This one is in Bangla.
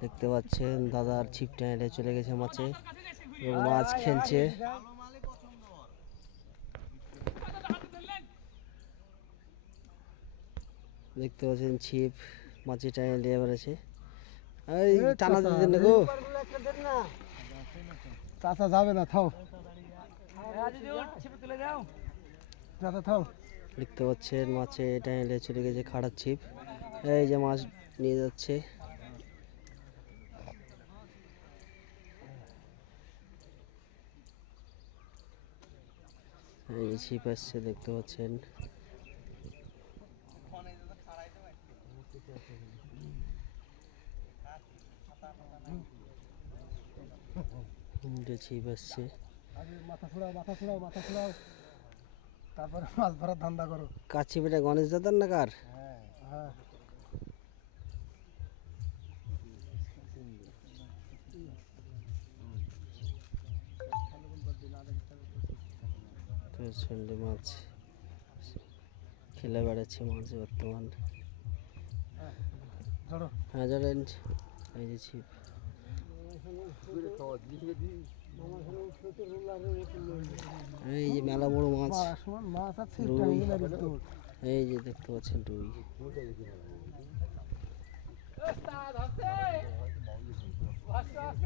দেখতে পাচ্ছেন দাদার ছিপ টেনে চলে গেছে মাছে এবং মাছ খেলছে। দেখতে পাচ্ছেন ছিপ মাছি টেনে নিয়ে বেড়েছে এই টানা দিতে না গো। চাচা যাবে না থাও। দেখতে পাচ্ছেন মাছে টেনে চলে গেছে খাড়ার ছিপ। এই যে মাছ নিয়ে যাচ্ছে। এই যে ছিপ আসছে দেখতে পাচ্ছেন। ছিপ আসছে। মাথা মাথা মাথা তারপরে মাছ ধরার ধান্দা করো। কাছি বেটা গণেশ দাদার না কার? হ্যাঁ তো সন্ধ্যে মাছ খেলে বেড়াচ্ছে মাছ বর্তমান। হ্যাঁ জানেন এই যে ছিপ। এই যে মেলা বড় মাছ। এই যে দেখতে পাচ্ছেন রুই।